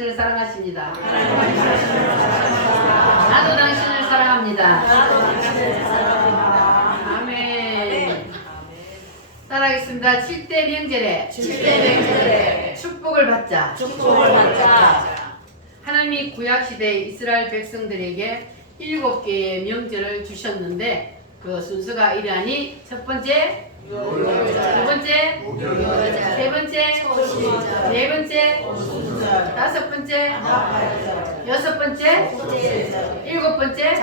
당신을 사랑하십니다. 나도 당신을 사랑합니다. 아멘. 따라하겠습니다. 7대 명절에 축복을 받자. 하나님이 구약시대 이스라엘 백성들에게 7개의 명절을 주셨는데 그 순서가 이러하니 첫 번째, 두 번째, 세 번째, 네 번째, 다섯 번째, 여섯 번째, 일곱 번째.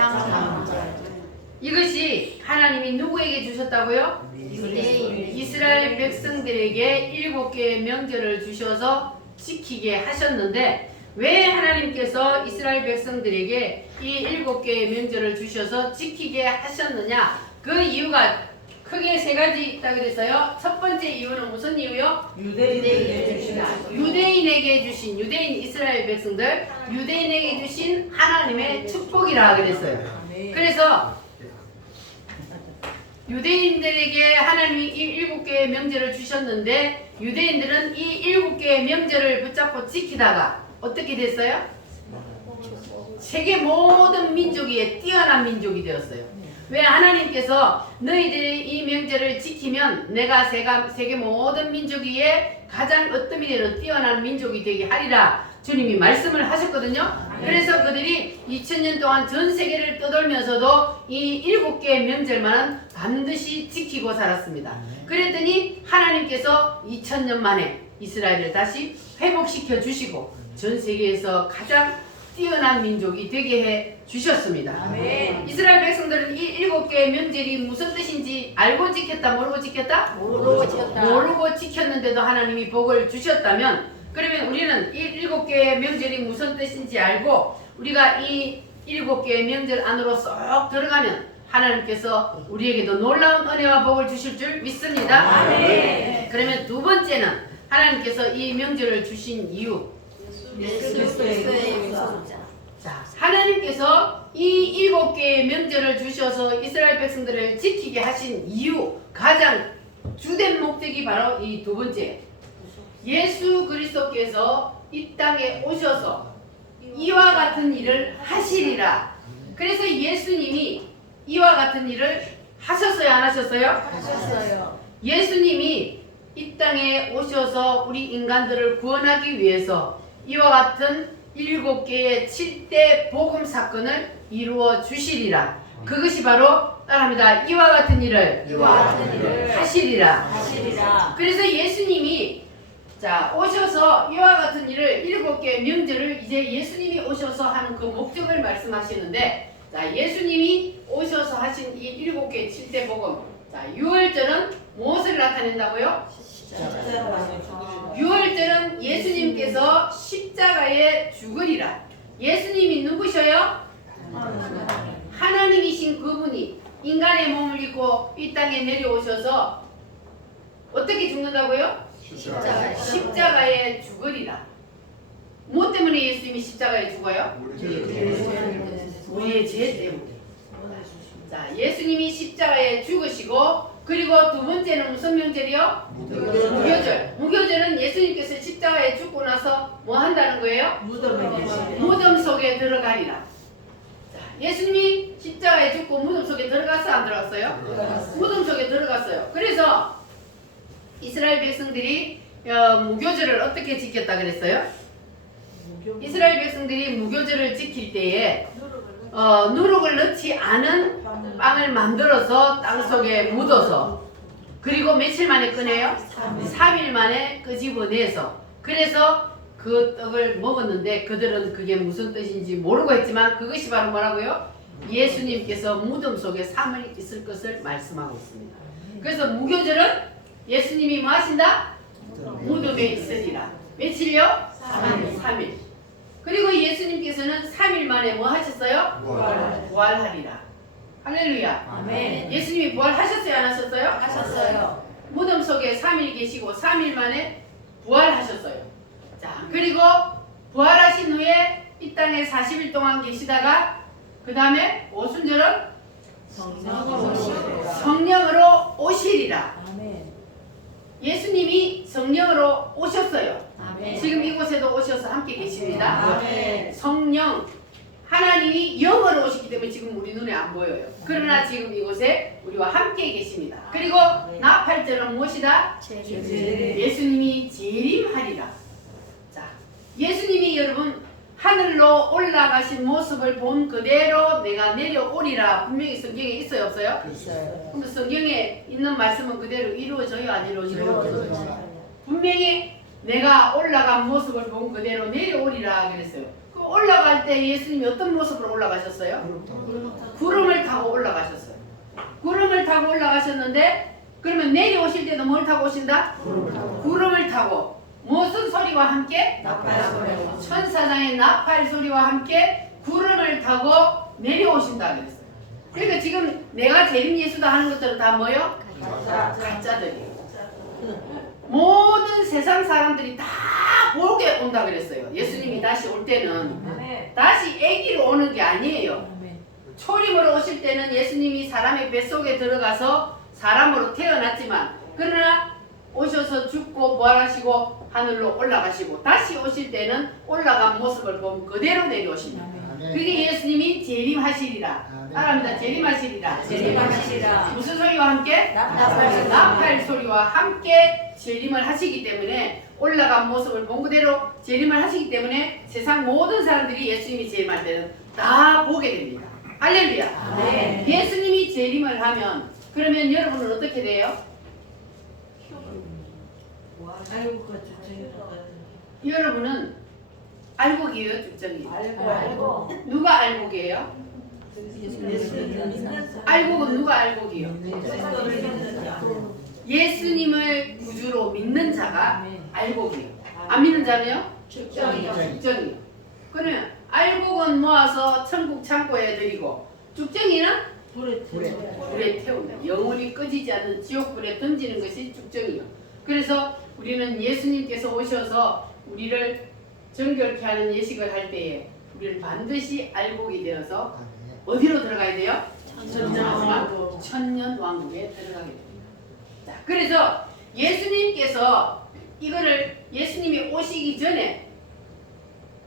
이것이 하나님이 누구에게 주셨다고요? 이스라엘 백성들에게 7개의 명절을 주셔서 지키게 하셨는데 왜 하나님께서 이스라엘 백성들에게 이 7개의 명절을 주셔서 지키게 하셨느냐? 그 이유가 크게 3가지 있다 그랬어요. 첫 번째 이유는 무슨 이유요? 유대인에게 주신 유대인 이스라엘 백성들 유대인에게 주신 하나님의 축복이라 그랬어요. 그래서 유대인들에게 하나님이 이 7개의 명절을 주셨는데 유대인들은 이 7개의 명절을 붙잡고 지키다가 어떻게 됐어요? 세계 모든 민족에 뛰어난 민족이 되었어요. 왜? 하나님께서 너희들이 이 명절을 지키면 내가 세계 모든 민족 위에 가장 어떤 미래로 뛰어난 민족이 되게 하리라 주님이 말씀을 하셨거든요. 그래서 그들이 2000년 동안 전 세계를 떠돌면서도 이 7개의 명절만은 반드시 지키고 살았습니다. 그랬더니 하나님께서 2000년 만에 이스라엘을 다시 회복시켜 주시고 전 세계에서 가장 뛰어난 민족이 되게 해 주셨습니다. 아멘. 이스라엘 백성들은 이 7개의 명절이 무슨 뜻인지 알고 지켰다, 모르고 지켰다? 모르고 지켰다. 모르고 지켰는데도 하나님이 복을 주셨다면, 그러면 우리는 이 7개의 명절이 무슨 뜻인지 알고 우리가 이 7개의 명절 안으로 쏙 들어가면 하나님께서 우리에게도 놀라운 은혜와 복을 주실 줄 믿습니다. 아멘. 그러면 두 번째는 하나님께서 이 명절을 주신 이유. 예수 그리스도의 역사. 자, 하나님께서 이 7개의 명절을 주셔서 이스라엘 백성들을 지키게 하신 이유, 가장 주된 목적이 바로 이 두 번째. 예수 그리스도께서 이 땅에 오셔서 이와 같은 일을 하시리라. 그래서 예수님이 이와 같은 일을 하셨어요, 안 하셨어요? 하셨어요. 예수님이 이 땅에 오셔서 우리 인간들을 구원하기 위해서 이와 같은 7개의 7대 복음 사건을 이루어 주시리라. 그것이 바로 따라합니다. 이와 같은 일을 하시리라. 하시리라. 그래서 예수님이 오셔서 이와 같은 일을 7개의 명절을 이제 예수님이 오셔서 하는 그 목적을 말씀하시는데, 예수님이 오셔서 하신 이 7개 7대 복음. 6월절은 무엇을 나타낸다고요? 6월절은 예수님께서 십자가에 죽으리라. 예수님이 누구셔요? 하나님이신 그분이 인간의 몸을 입고 이 땅에 내려오셔서 어떻게 죽는다고요? 십자가에 죽으리라. 무엇 때문에 예수님이 십자가에 죽어요? 우리의 죄 때문에. 예수님이 십자가에 죽으시고, 그리고 두 번째는 무슨 명절이요? 무교절. 무교절은 예수님께서 십자가에 죽고 나서 뭐 한다는 거예요? 무덤 속에 들어가리라. 예수님이 십자가에 죽고 무덤 속에 들어갔어, 안 들어갔어요? 무덤 속에 들어갔어요. 그래서 이스라엘 백성들이 무교절을 어떻게 지켰다 그랬어요? 이스라엘 백성들이 무교절을 지킬 때에 누룩을 넣지 않은 빵을 만들어서 땅속에 묻어서, 그리고 며칠 만에 꺼내요? 3일 만에 끄집어내서, 그래서 그 떡을 먹었는데 그들은 그게 무슨 뜻인지 모르고 했지만 그것이 바로 뭐라고요? 예수님께서 무덤 속에 3일 있을 것을 말씀하고 있습니다. 그래서 무교절은 예수님이 뭐 하신다? 무덤에 있으리라. 며칠요? 3일. 그리고 예수님께서는 3일 만에 뭐 하셨어요? 부활하리라. 할렐루야. 아멘. 예수님이 부활하셨어요, 안 하셨어요? 하셨어요. 무덤 속에 3일 계시고 3일 만에 부활하셨어요. 그리고 부활하신 후에 이 땅에 40일 동안 계시다가 그 다음에 오순절은 성령으로 오시리라. 예수님이 성령으로 오셨어요. 지금 이곳에도 오셔서 함께 계십니다. 성령, 하나님이 영으로 오시기 때문에 지금 우리 눈에 안 보여요. 그러나 지금 이곳에 우리와 함께 계십니다. 그리고 나팔절은 무엇이다? 예수님이 재림하리라. 예수님이 여러분 하늘로 올라가신 모습을 본 그대로 내가 내려오리라. 분명히 성경에 있어요, 없어요? 있어요. 그럼 성경에 있는 말씀은 그대로 이루어져요, 안 이루어져요? 분명히 내가 올라간 모습을 본 그대로 내려오리라 그랬어요. 그 올라갈 때 예수님이 어떤 모습으로 올라가셨어요? 구름을 타고 올라가셨어요. 구름을 타고 올라가셨는데, 그러면 내려오실 때도 뭘 타고 오신다? 구름을 타고. 무슨 소리와 함께? 천사장의 나팔 소리와 함께 구름을 타고 내려오신다 그랬어요. 그러니까 지금 내가 재림 예수다 하는 것들은 다 뭐요? 가짜들이에요. 모든 세상 사람들이 다 보게 온다 그랬어요. 예수님이 다시 올 때는 다시 아기로 오는 게 아니에요. 초림으로 오실 때는 예수님이 사람의 뱃속에 들어가서 사람으로 태어났지만, 그러나 오셔서 죽고 부활하시고 하늘로 올라가시고 다시 오실 때는 올라간 모습을 보면 그대로 내려오신다. 그게 예수님이 재림하시리라. 따라합니다. 재림하시리라. 무슨 소리와 함께? 나팔 소리와 함께 재림을 하시기 때문에 올라간 모습을 본 그대로 재림을 하시기 때문에 세상 모든 사람들이 예수님이 재림할 때는 다 보게 됩니다. 할렐루야. 네. 예수님이 재림을 하면 그러면 여러분은 어떻게 돼요? 여러분은 알곡이에요, 죽정이에요? 알고. 누가 알곡이에요? 알곡은 누가 알곡이에요? 예수님을 구주로 믿는 자가 알곡이에요. 안 믿는 자는요? 죽정이요. 죽정이요. 그러면 알곡은 모아서 천국 창고에 드리고 죽정이는 불에 태운다. 영원히 꺼지지 않는 지옥불에 던지는 것이 죽정이요. 그래서 우리는 예수님께서 오셔서 우리를 정결케 하는 예식을 할 때에 우리는 반드시 알곡이 되어서 어디로 들어가야 돼요? 천년 왕국에 들어가게 됩니다. 자, 그래서 예수님께서 이거를 예수님이 오시기 전에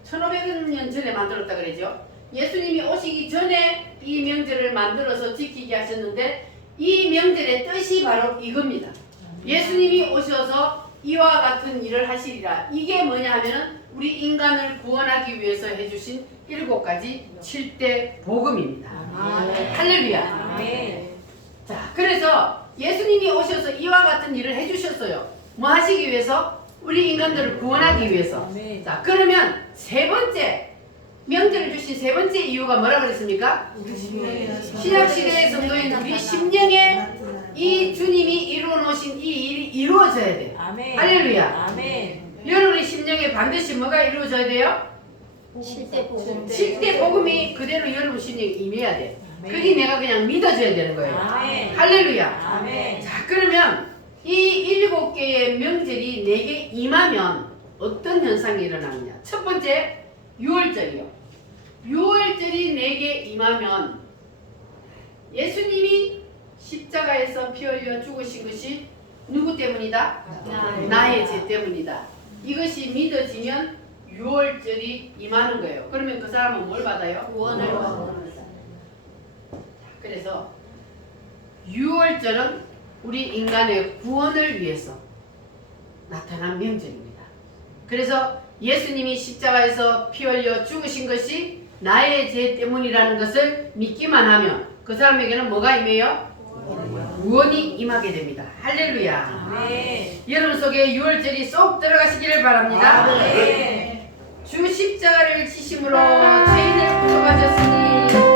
1500년 전에 만들었다 그러죠. 예수님이 오시기 전에 이 명절을 만들어서 지키게 하셨는데 이 명절의 뜻이 바로 이겁니다. 예수님이 오셔서 이와 같은 일을 하시리라. 이게 뭐냐 하면 우리 인간을 구원하기 위해서 해주신 7가지 7대 복음입니다. 할렐루야. 자, 그래서 예수님이 오셔서 이와 같은 일을 해주셨어요. 뭐 하시기 위해서? 우리 인간들을 구원하기 위해서. 자, 그러면 세 번째 명절을 주신 세 번째 이유가 뭐라 그랬습니까? 신약시대의 성도인 우리 심령에 이 주님이 이루어 놓으신 이 일이 이루어져야 돼요. 할렐루야. 여러분의 심령에 반드시 뭐가 이루어져야 돼요? 7대 복음이 그대로 여러분 심령에 임해야 돼. 그게 내가 그냥 믿어줘야 되는 거예요. 할렐루야. 자, 그러면 이 7개의 명절이 내게 임하면 어떤 현상이 일어나느냐? 첫 번째, 6월절이요. 6월절이 내게 임하면 예수님이 십자가에서 피 흘려 죽으신 것이 누구 때문이다? 나의 죄 때문이다. 이것이 믿어지면 6월절이 임하는 거예요. 그러면 그 사람은 뭘 받아요? 구원을 받습니다. 그래서 6월절은 우리 인간의 구원을 위해서 나타난 명절입니다. 그래서 예수님이 십자가에서 피 흘려 죽으신 것이 나의 죄 때문이라는 것을 믿기만 하면 그 사람에게는 뭐가 임해요? 구원이 임하게 됩니다. 할렐루야. 여러분 속에 6월절이 쏙 들어가시기를 바랍니다. 주 십자가를 지심으로 죄인을 구속하셨으니 그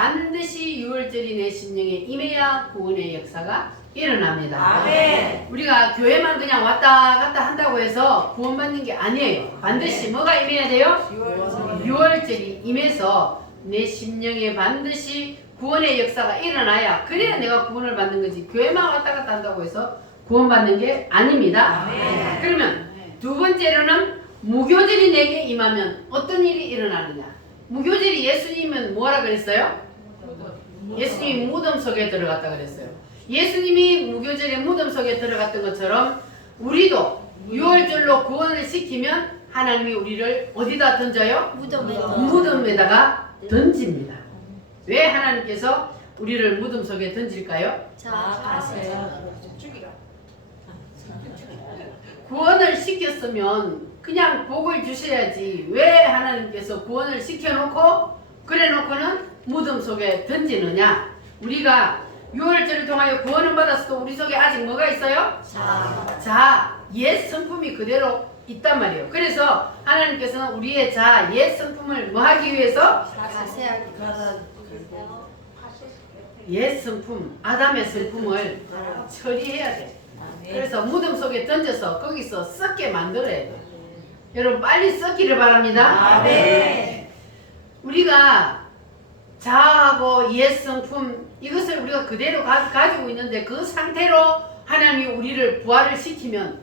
반드시 유월절이 내 심령에 임해야 구원의 역사가 일어납니다. 아멘. 우리가 교회만 그냥 왔다 갔다 한다고 해서 구원받는 게 아니에요. 반드시 뭐가 임해야 돼요? 유월절이 임해서 내 심령에 반드시 구원의 역사가 일어나야 그래야 내가 구원을 받는 거지. 교회만 왔다 갔다 한다고 해서 구원받는 게 아닙니다. 아멘. 그러면 두 번째로는 무교절이 내게 임하면 어떤 일이 일어나느냐. 무교절이 예수님은 뭐라 그랬어요? 예수님이 무덤 속에 들어갔다 그랬어요. 예수님이 무교절에 무덤 속에 들어갔던 것처럼 우리도 유월절로 구원을 시키면 하나님이 우리를 어디다 던져요? 무덤에다가 던집니다. 왜 하나님께서 우리를 무덤 속에 던질까요? 자, 가세요. 구원을 시켰으면 그냥 복을 주셔야지. 왜 하나님께서 구원을 시켜놓고 그래 놓고는 무덤 속에 던지느냐. 우리가 유월절을 통하여 구원을 받았어도 우리 속에 아직 뭐가 있어요? 옛 성품이 그대로 있단 말이에요. 그래서 하나님께서는 우리의 옛 성품을 뭐 하기 위해서? 옛 성품, 아담의 성품을 처리해야 돼. 그래서 무덤 속에 던져서 거기서 썩게 만들어야 돼. 여러분 빨리 썩기를 바랍니다. 아멘. 우리가 자아하고 옛 성품 이것을 우리가 그대로 가지고 있는데 그 상태로 하나님이 우리를 부활을 시키면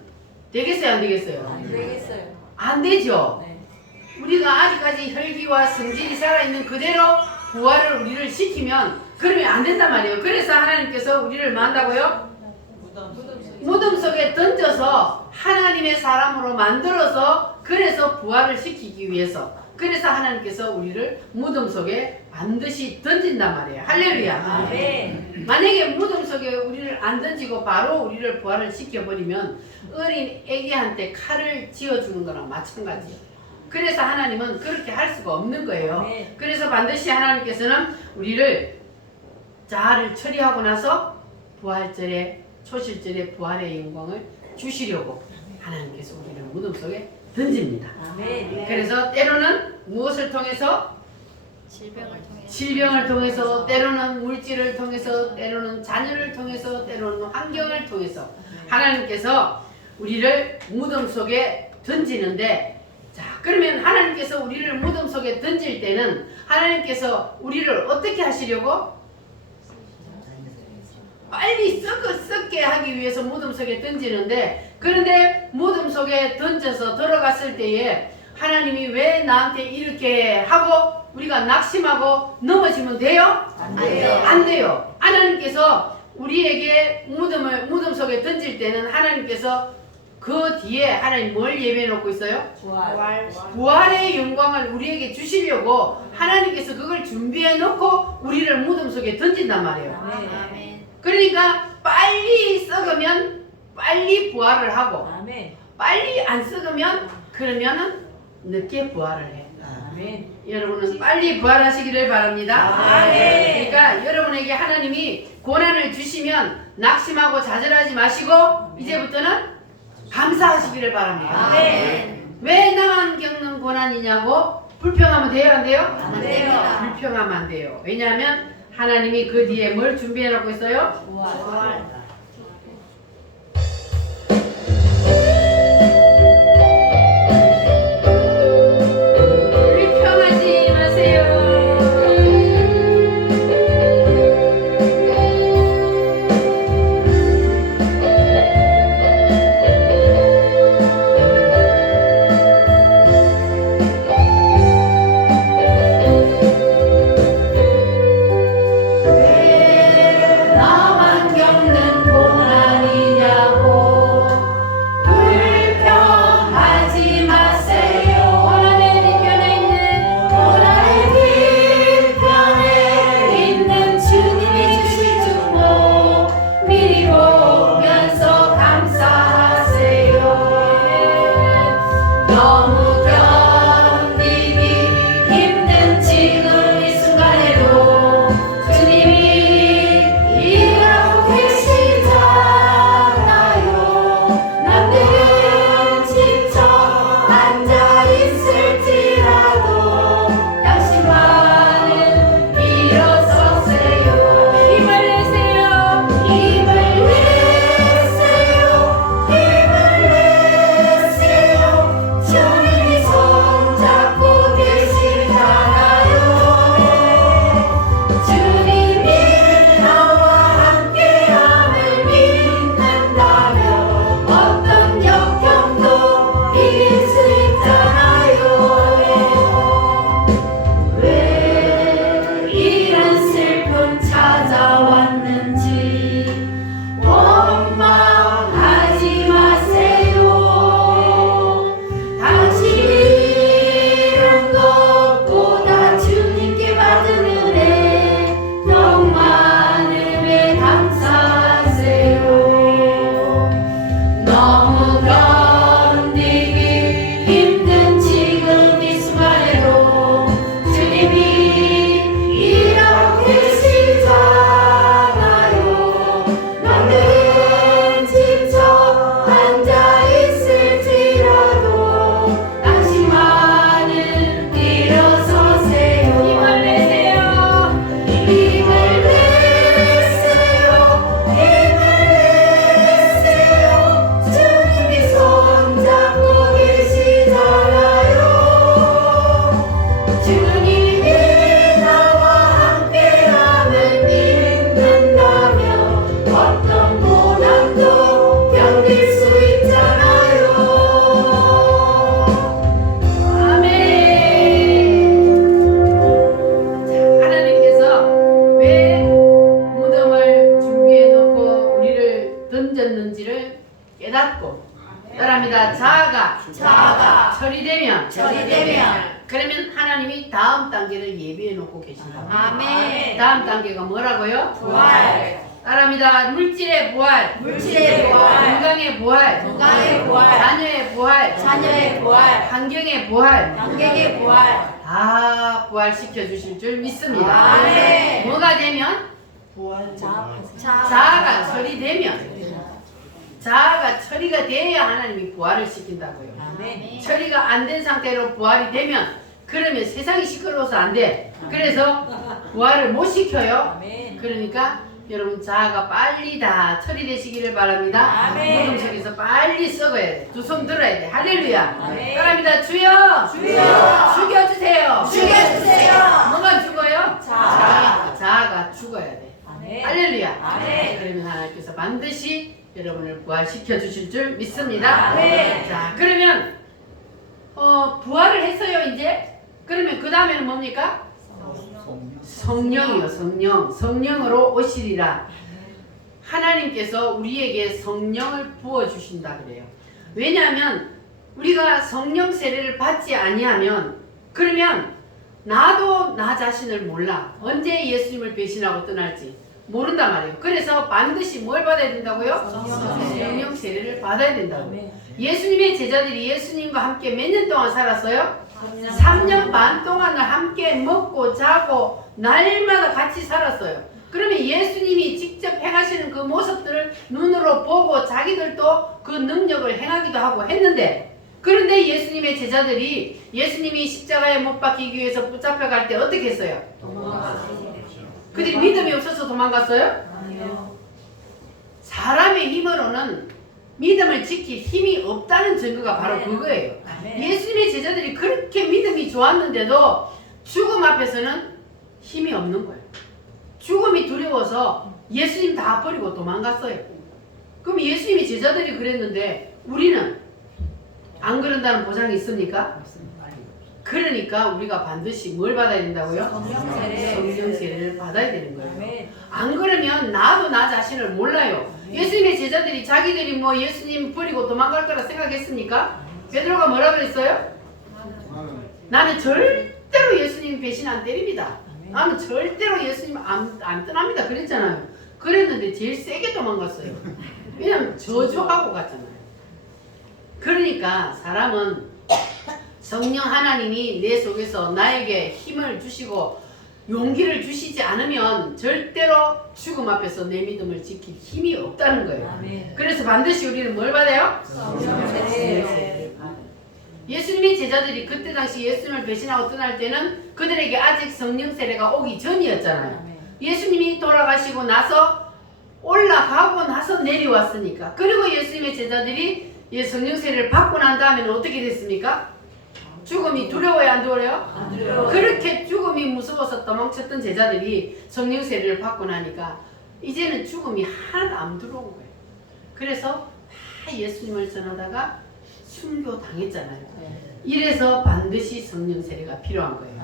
되겠어요? 안 되겠어요? 안 되겠어요. 안 되죠. 네. 우리가 아직까지 혈기와 성질이 살아있는 그대로 부활을 우리를 시키면 그러면 안 된단 말이에요. 그래서 하나님께서 우리를 뭐 한다고요? 무덤 속에 던져서 하나님의 사람으로 만들어서 그래서 부활을 시키기 위해서 그래서 하나님께서 우리를 무덤 속에 반드시 던진단 말이에요. 할렐루야. 아멘. 만약에 무덤 속에 우리를 안 던지고 바로 우리를 부활을 시켜버리면 어린 애기한테 칼을 쥐어주는 거랑 마찬가지예요. 그래서 하나님은 그렇게 할 수가 없는 거예요. 네. 그래서 반드시 하나님께서는 우리를 자아를 처리하고 나서 부활절에 초실절에 부활의 영광을 주시려고 하나님께서 우리를 무덤 속에 던집니다. 아멘. 그래서 때로는 무엇을 통해서? 질병을 통해서, 때로는 물질을 통해서, 때로는 자녀를 통해서, 때로는 환경을 통해서 하나님께서 우리를 무덤 속에 던지는데, 자 그러면 하나님께서 우리를 무덤 속에 던질 때는 하나님께서 우리를 어떻게 하시려고? 빨리 썩게 하기 위해서 무덤 속에 던지는데, 그런데 무덤 속에 던져서 들어갔을 때에 하나님이 왜 나한테 이렇게 하고 우리가 낙심하고 넘어지면 돼요? 안 돼요. 안 돼요. 하나님께서 우리에게 무덤 속에 던질 때는 하나님께서 그 뒤에 하나님 뭘 예배해 놓고 있어요? 부활의 영광을 우리에게 주시려고 하나님께서 그걸 준비해 놓고 우리를 무덤 속에 던진단 말이에요. 아멘. 그러니까 빨리 썩으면 빨리 부활을 하고 아멘. 빨리 안 썩으면 그러면은 늦게 부활을 해. 아멘. 여러분은 빨리 부활하시기를 바랍니다. 아멘. 그러니까 여러분에게 하나님이 고난을 주시면 낙심하고 좌절하지 마시고 이제부터는 감사하시기를 바랍니다. 아멘. 왜 나만 겪는 고난이냐고 불평하면 돼요? 안 돼요? 안 돼요. 불평하면 안 돼요. 왜냐하면 하나님이 그 뒤에 뭘 준비해 놓고 있어요? 부활. 불평하지 마세요. 나만 겪는 따라합니다. 자아가 처리되면 그러면 하나님이 다음 단계를 예비해 놓고 계신다. 아멘. 다음 단계가 뭐라고요? 부활. 따라합니다. 물질의 부활, 물질의 부활. 건강의 부활, 건강의 부활. 자녀의 부활, 자녀의 부활. 환경의 부활, 환경의 부활. 다 부활시켜 주실 줄 믿습니다. 아멘. 뭐가 되면? 자아가 처리되면, 자아가 처리가 돼야 하나님이 부활을 시킨다고요. 아멘. 처리가 안 된 상태로 부활이 되면, 그러면 세상이 시끄러워서 안 돼. 그래서 부활을 못 시켜요. 아멘. 그러니까 여러분 자아가 빨리 다 처리되시기를 바랍니다. 아멘. 무덤 속에서 빨리 썩어야 돼. 두 손 들어야 돼. 할렐루야. 아멘. 따라합니다. 주여, 죽여주세요. 죽여주세요. 뭐가 죽어요? 자아. 자아가 죽어야 돼. 아멘. 할렐루야. 아멘. 그러면 하나님께서 반드시 여러분을 부활시켜 주실 줄 믿습니다. 아멘. 자, 그러면 부활을 했어요 이제. 그러면 그 다음에는 뭡니까? 성령이요. 성령으로 오시리라. 하나님께서 우리에게 성령을 부어주신다 그래요. 왜냐하면 우리가 성령 세례를 받지 아니하면, 그러면 나도 나 자신을 몰라. 언제 예수님을 배신하고 떠날지 모른단 말이에요. 그래서 반드시 뭘 받아야 된다고요? 성령 세례를 받아야 된다고요. 예수님의 제자들이 예수님과 함께 몇 년 동안 살았어요? 3년 반 동안을 함께 먹고 자고 날마다 같이 살았어요. 그러면 예수님이 직접 행하시는 그 모습들을 눈으로 보고 자기들도 그 능력을 행하기도 하고 했는데, 그런데 예수님의 제자들이 예수님이 십자가에 못 박히기 위해서 붙잡혀 갈 때 어떻게 했어요? 그들이 믿음이 없어서 도망갔어요? 사람의 힘으로는 믿음을 지킬 힘이 없다는 증거가 바로 그거예요. 예수님의 제자들이 그렇게 믿음이 좋았는데도 죽음 앞에서는 힘이 없는 거예요. 죽음이 두려워서 예수님 다 버리고 도망갔어요. 그럼 예수님의 제자들이 그랬는데 우리는 안 그런다는 보장이 있습니까? 그러니까 우리가 반드시 뭘 받아야 된다고요? 성령 세례를 받아야 되는 거예요. 안 그러면 나도 나 자신을 몰라요. 예수님의 제자들이 자기들이 뭐 예수님 버리고 도망갈 거라 생각했습니까? 베드로가 뭐라 그랬어요? 나는 절대로 예수님 배신 안 때립니다. 나는 절대로 예수님 안 떠납니다. 그랬잖아요. 그랬는데 제일 세게 도망갔어요. 왜냐면 저주하고 갔잖아요. 그러니까 사람은 성령 하나님이 내 속에서 나에게 힘을 주시고 용기를 주시지 않으면 절대로 죽음 앞에서 내 믿음을 지킬 힘이 없다는 거예요. 그래서 반드시 우리는 뭘 받아요? 성령 세례를 받아요. 예수님의 제자들이 그때 당시 예수님을 배신하고 떠날 때는 그들에게 아직 성령 세례가 오기 전이었잖아요. 예수님이 돌아가시고 나서 올라가고 나서 내려왔으니까. 그리고 예수님의 제자들이 성령 세례를 받고 난 다음에는 어떻게 됐습니까? 죽음이 두려워요, 안 두려워요? 안 두려워요. 그렇게 죽음이 무서워서 도망쳤던 제자들이 성령 세례를 받고 나니까 이제는 죽음이 하나도 안 들어온 거예요. 그래서 다 예수님을 전하다가 순교 당했잖아요. 이래서 반드시 성령 세례가 필요한 거예요.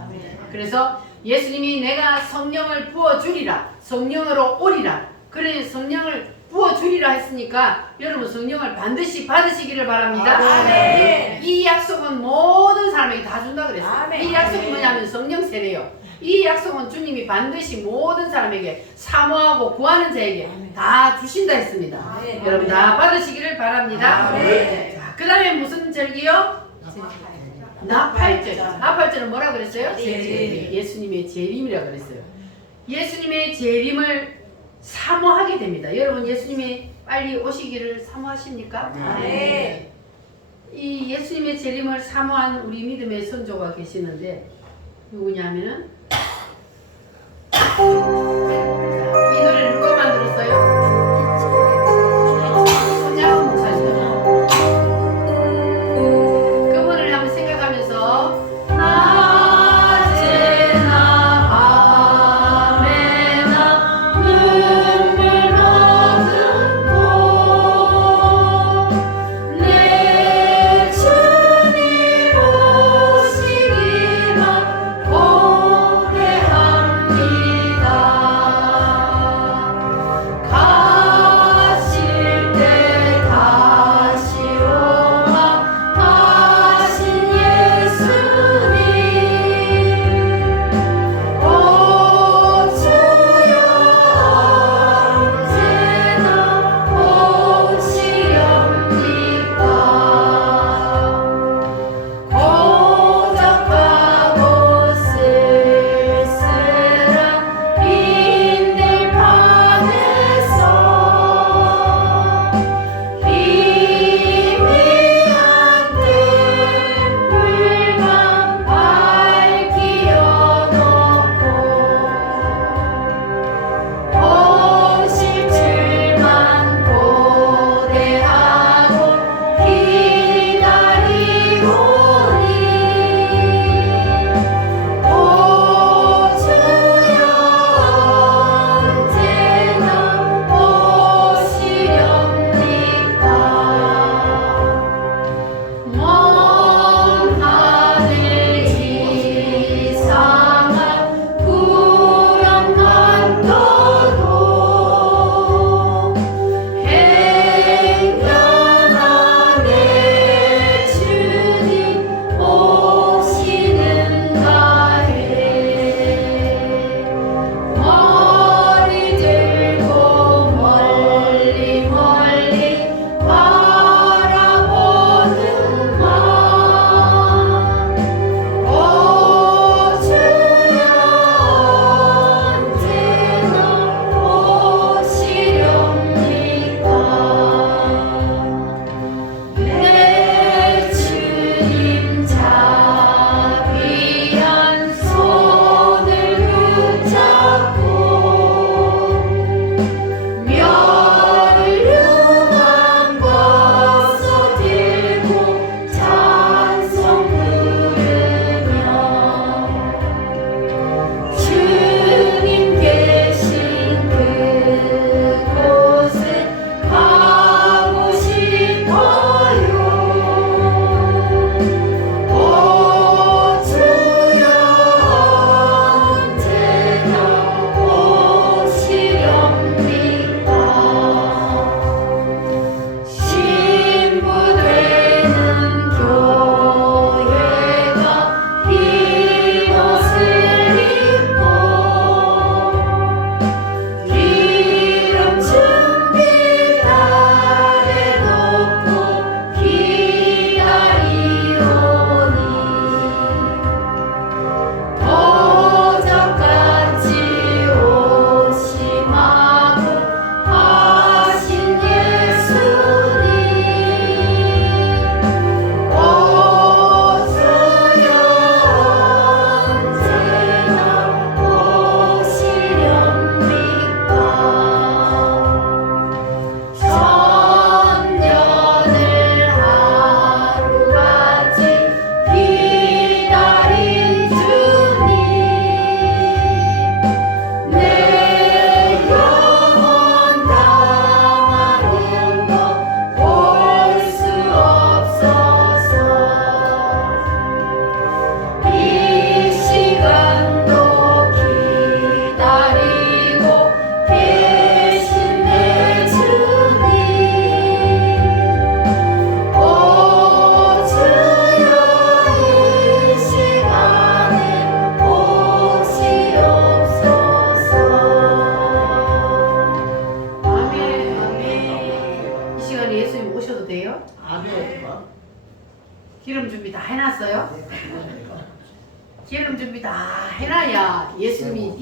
그래서 예수님이 내가 성령을 부어주리라, 성령으로 오리라, 그래 성령을 부어주리라 했으니까 여러분 성령을 반드시 받으시기를 바랍니다. 아멘. 이 약속은 모든 사람에게 다 준다 그랬어요. 아멘. 이 약속이 뭐냐면 성령 세례요. 이 약속은 주님이 반드시 모든 사람에게 사모하고 구하는 자에게 다 주신다 했습니다. 아멘. 여러분 다 받으시기를 바랍니다. 아멘. 자, 그 다음에 무슨 절기요? 나팔절. 나팔절은 뭐라 그랬어요? 재림. 예수님의 재림이라 그랬어요. 예수님의 재림을 사모하게 됩니다. 여러분 예수님이 빨리 오시기를 사모하십니까? 네. 이 예수님의 재림을 사모한 우리 믿음의 선조가 계시는데 누구냐면은 이 노래 누가 만들었어요? 손양훈 목사님. 그분을 한번 생각하면서 낮에나 밤에나 눈물 머금고 내 주님 오시기만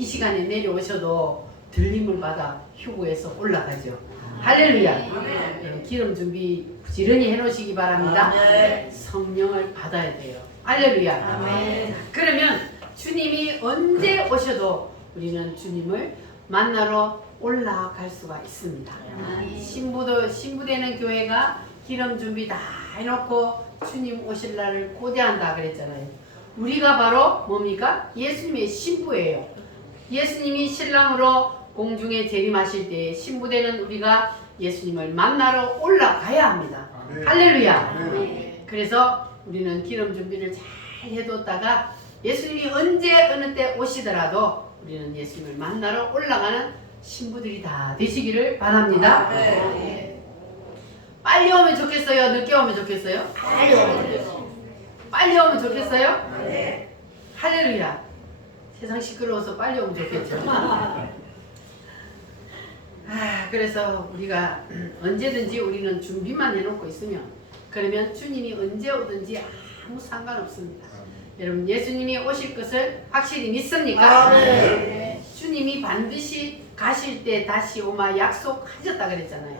이 시간에 내려오셔도 들림을 받아 휴고해서 올라가죠. 할렐루야. 기름 준비 부지런히 해놓으시기 바랍니다. 성령을 받아야 돼요. 할렐루야. 아멘. 그러면 주님이 언제 오셔도 우리는 주님을 만나러 올라갈 수가 있습니다. 신부되는 교회가 기름 준비 다 해놓고 주님 오실 날을 고대한다 그랬잖아요. 우리가 바로 뭡니까? 예수님의 신부예요. 예수님이 신랑으로 공중에 재림하실 때 신부되는 우리가 예수님을 만나러 올라가야 합니다. 할렐루야. 그래서 우리는 기름 준비를 잘 해뒀다가 예수님이 언제 어느 때 오시더라도 우리는 예수님을 만나러 올라가는 신부들이 다 되시기를 바랍니다. 빨리 오면 좋겠어요? 늦게 오면 좋겠어요? 빨리 오면 좋겠어요? 할렐루야. 세상 시끄러워서 빨리 오면 좋겠죠. 그래서 우리가 언제든지 우리는 준비만 해놓고 있으면 그러면 주님이 언제 오든지 아무 상관없습니다. 여러분 예수님이 오실 것을 확실히 믿습니까? 주님이 반드시 가실 때 다시 오마 약속하셨다 그랬잖아요.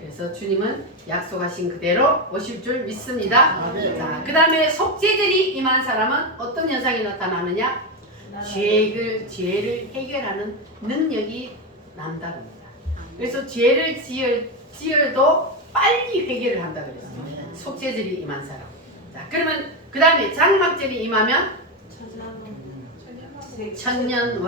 그래서 주님은 약속하신 그대로 오실 줄 믿습니다. 자, 그 다음에 속죄들이 임한 사람은 어떤 현상이 나타나느냐? 죄를 해결하는 능력이 남다릅니다. 그래서 죄를 지어도 빨리 회개를 한다 그랬어요. 속죄절이 임한 사람. 자, 그러면 그 다음에 장막절이 임하면 천년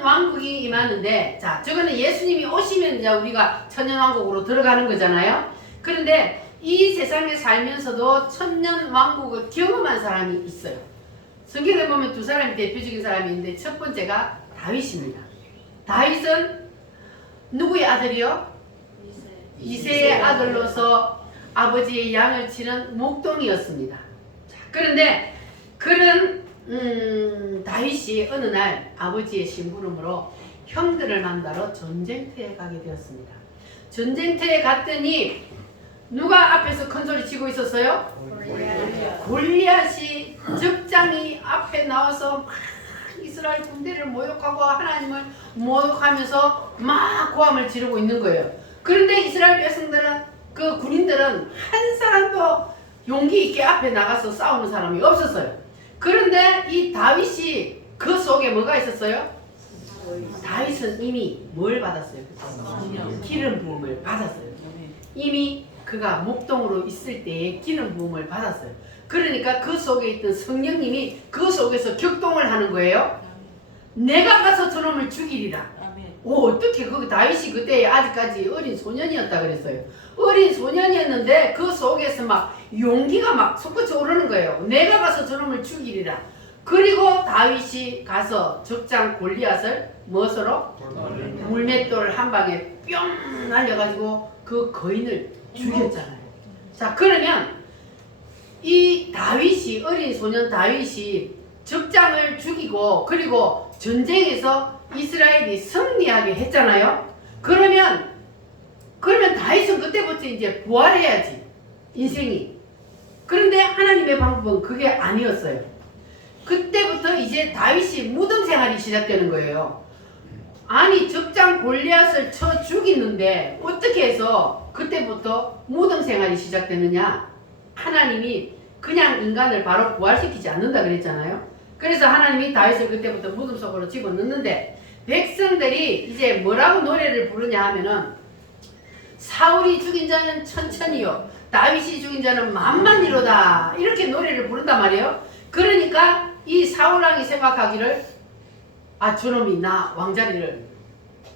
왕국이 임하는데, 자, 저거는 예수님이 오시면 이제 우리가 천년 왕국으로 들어가는 거잖아요. 그런데 이 세상에 살면서도 천년 왕국을 경험한 사람이 있어요. 성경에 보면 두 사람이 대표적인 사람이 있는데 첫 번째가 다윗입니다. 다윗은 누구의 아들이요? 이새의 아들로서 아버지의 양을 치는 목동이었습니다. 자, 그런데 그런 다윗이 어느 날 아버지의 심부름으로 형들을 만나러 전쟁터에 가게 되었습니다. 전쟁터에 갔더니 누가 앞에서 큰 소리 치고 있었어요? 골리앗이 적장이 앞에 나와서 막 이스라엘 군대를 모욕하고 하나님을 모욕하면서 막 고함을 지르고 있는 거예요. 그런데 이스라엘 백성들은, 그 군인들은 한 사람도 용기 있게 앞에 나가서 싸우는 사람이 없었어요. 그런데 이 다윗이 그 속에 뭐가 있었어요? 다윗은 이미 뭘 받았어요? 기름 부음을 받았어요. 이미 그가 목동으로 있을 때에 기름 부음을 받았어요. 그러니까 그 속에 있던 성령님이 그 속에서 격동을 하는 거예요. 내가 가서 저놈을 죽이리라. 어떻게 그 다윗이 그때 아직까지 어린 소년이었다 그랬어요. 어린 소년이었는데 그 속에서 막 용기가 막 솟구쳐 오르는 거예요. 내가 가서 저놈을 죽이리라. 그리고 다윗이 가서 적장 골리앗을 무엇으로? 물맷돌 한 방에 뿅 날려가지고 그 거인을 죽였잖아요. 자, 그러면 이 다윗이, 어린 소년 다윗이 적장을 죽이고 그리고 전쟁에서 이스라엘이 승리하게 했잖아요. 그러면 다윗은 그때부터 이제 부활해야지, 인생이. 그런데 하나님의 방법은 그게 아니었어요. 그때부터 이제 다윗이 무덤 생활이 시작되는 거예요. 아니, 적장 골리앗을 쳐 죽이는데 어떻게 해서 그때부터 무덤 생활이 시작되느냐? 하나님이 그냥 인간을 바로 부활시키지 않는다 그랬잖아요. 그래서 하나님이 다윗을 그때부터 무덤 속으로 집어넣는데, 백성들이 이제 뭐라고 노래를 부르냐 하면은 사울이 죽인 자는 천천히요, 다윗이 죽인 자는 만만이로다, 이렇게 노래를 부른단 말이에요. 그러니까 이 사울왕이 생각하기를, 아, 저놈이 나 왕자리를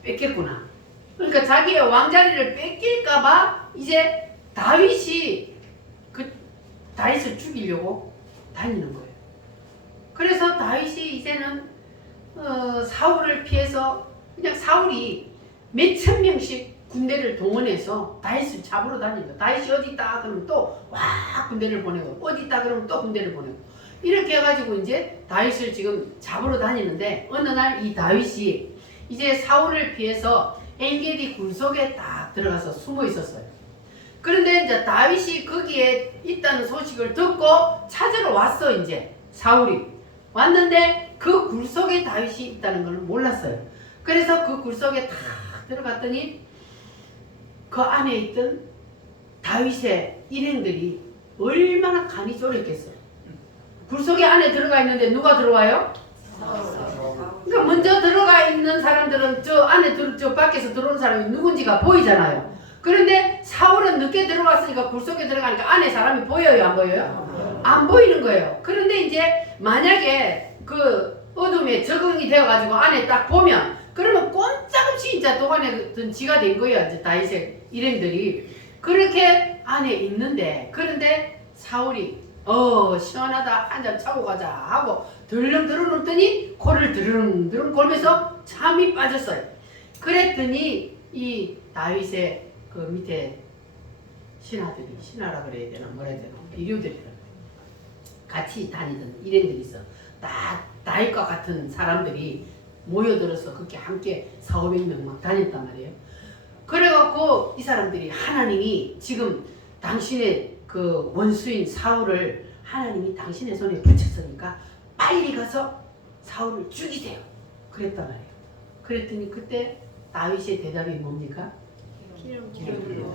뺏겠구나. 그러니까 자기의 왕자리를 뺏길까봐 이제 다윗이 다윗을 죽이려고 다니는 거예요. 그래서 다윗이 이제는 사울을 피해서 그냥 사울이 몇천 명씩 군대를 동원해서 다윗을 잡으러 다니고, 다윗이 어디 있다 그러면 또 와 군대를 보내고, 어디 있다 그러면 또 군대를 보내고, 이렇게 해가지고 이제 다윗을 지금 잡으러 다니는데, 어느 날 이 다윗이 이제 사울을 피해서 엔게디 굴 속에 딱 들어가서 숨어 있었어요. 그런데 이제 다윗이 거기에 있다는 소식을 듣고 찾으러 왔어. 이제 사울이 왔는데 그 굴속에 다윗이 있다는 걸 몰랐어요. 그래서 그 굴속에 탁 들어갔더니 그 안에 있던 다윗의 일행들이 얼마나 간이 졸였겠어요. 굴속에 안에 들어가 있는데 누가 들어와요? 그러니까 먼저 들어가 있는 사람들은 저 안에 저 밖에서 들어오는 사람이 누군지가 보이잖아요. 그런데 사울은 늦게 들어갔으니까 굴속에 들어가니까 안에 사람이 보여요, 안 보여요? 안 보이는 거예요. 그런데 이제 만약에 그 어둠에 적응이 되어가지고 안에 딱 보면 그러면 꼼짝없이 진짜 동안에 든지가 된 거예요. 이제 다윗의 일행들이 그렇게 안에 있는데 그런데 사울이 시원하다 한 잔 차고 가자 하고 들렁 들어놓더니 코를 드르릉 골면서 잠이 빠졌어요. 그랬더니 이 다윗의 그 밑에 신하라 그래야 되나 뭐라 해야 되나 비류들이라 같이 다니던 일행들이 있어. 다 다윗과 같은 사람들이 모여들어서 그렇게 함께 4,500명 막 다녔단 말이에요. 그래갖고 이 사람들이 하나님이 지금 당신의 그 원수인 사울을 하나님이 당신의 손에 붙였으니까 빨리 가서 사울을 죽이세요. 그랬단 말이에요. 그랬더니 그때 다윗의 대답이 뭡니까?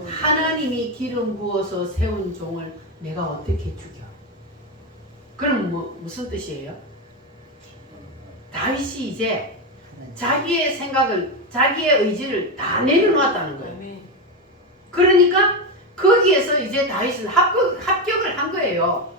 하나님이 기름 부어서 세운 종을 내가 어떻게 죽여? 그럼 무슨 뜻이에요? 다윗이 이제 자기의 생각을, 자기의 의지를 다 내려놓았다는 거예요. 그러니까 거기에서 이제 다윗은 합격을 한 거예요.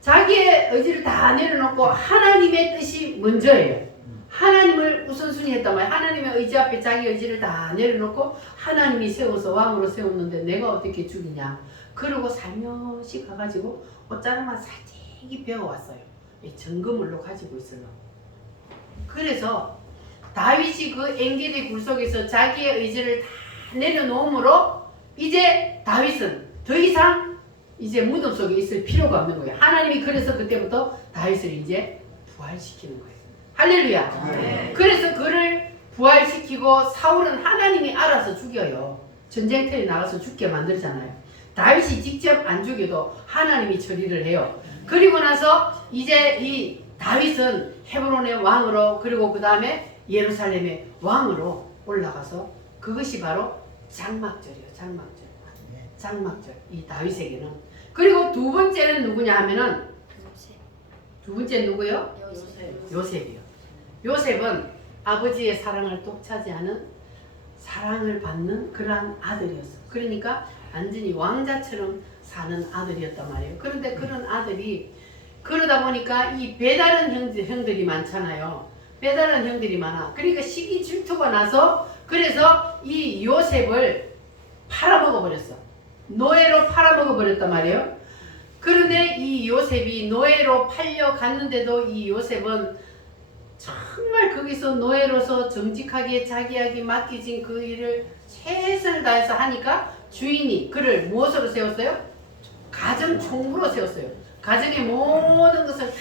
자기의 의지를 다 내려놓고 하나님의 뜻이 먼저예요. 하나님을 우선순위 했단 말이에요. 하나님의 의지 앞에 자기 의지를 다 내려놓고 하나님이 세워서 왕으로 세웠는데 내가 어떻게 죽이냐. 그러고 살며시 가가지고 옷자락만 살짝이 베어왔어요. 정금을로 가지고 있어요. 그래서 다윗이 그 엔게디 굴속에서 자기의 의지를 다 내려놓음으로 이제 다윗은 더 이상 이제 무덤 속에 있을 필요가 없는 거예요. 하나님이 그래서 그때부터 다윗을 이제 부활시키는 거예요. 할렐루야. 네. 그래서 그를 부활시키고 사울은 하나님이 알아서 죽여요. 전쟁터에 나가서 죽게 만들잖아요. 다윗이 직접 안 죽여도 하나님이 처리를 해요. 그리고 나서 이제 이 다윗은 헤브론의 왕으로 그리고 그 다음에 예루살렘의 왕으로 올라가서 그것이 바로 장막절이에요. 장막절. 이 다윗에게는. 그리고 두 번째는 누구냐 하면은 두 번째 누구요? 요셉이요. 요셉은 아버지의 사랑을 독차지하는 사랑을 받는 그러한 아들이었어. 그러니까 완전히 왕자처럼 사는 아들이었단 말이에요. 그런데 그런 아들이 그러다 보니까 이 배다른 형들이 많잖아요. 배다른 형들이 많아. 그러니까 시기 질투가 나서 그래서 이 요셉을 팔아먹어 버렸어. 노예로 팔아먹어 버렸단 말이에요. 그런데 이 요셉이 노예로 팔려갔는데도 이 요셉은 정말 거기서 노예로서 정직하게 자기에게 맡겨진 그 일을 최선을 다해서 하니까 주인이 그를 무엇으로 세웠어요? 가정 총무로 세웠어요. 가정의 모든 것을 다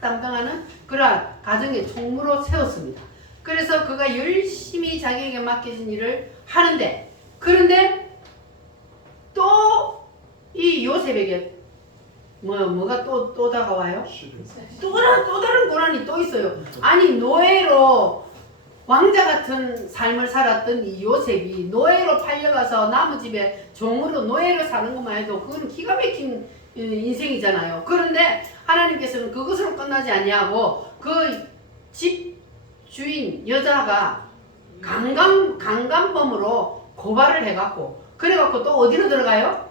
담당하는 그러한 가정의 총무로 세웠습니다. 그래서 그가 열심히 자기에게 맡겨진 일을 하는데 그런데 또 이 요셉에게 뭐가 또 다가와요? 또 다른 고난이 또 있어요. 아니 노예로 왕자 같은 삶을 살았던 이 요셉이 노예로 팔려가서 남의 집에 종으로 노예로 사는 것만 해도 그건 기가 막힌 인생이잖아요. 그런데 하나님께서는 그것으로 끝나지 않냐고 그 집 주인 여자가 강간범으로 고발을 해갖고 그래갖고 또 어디로 들어가요?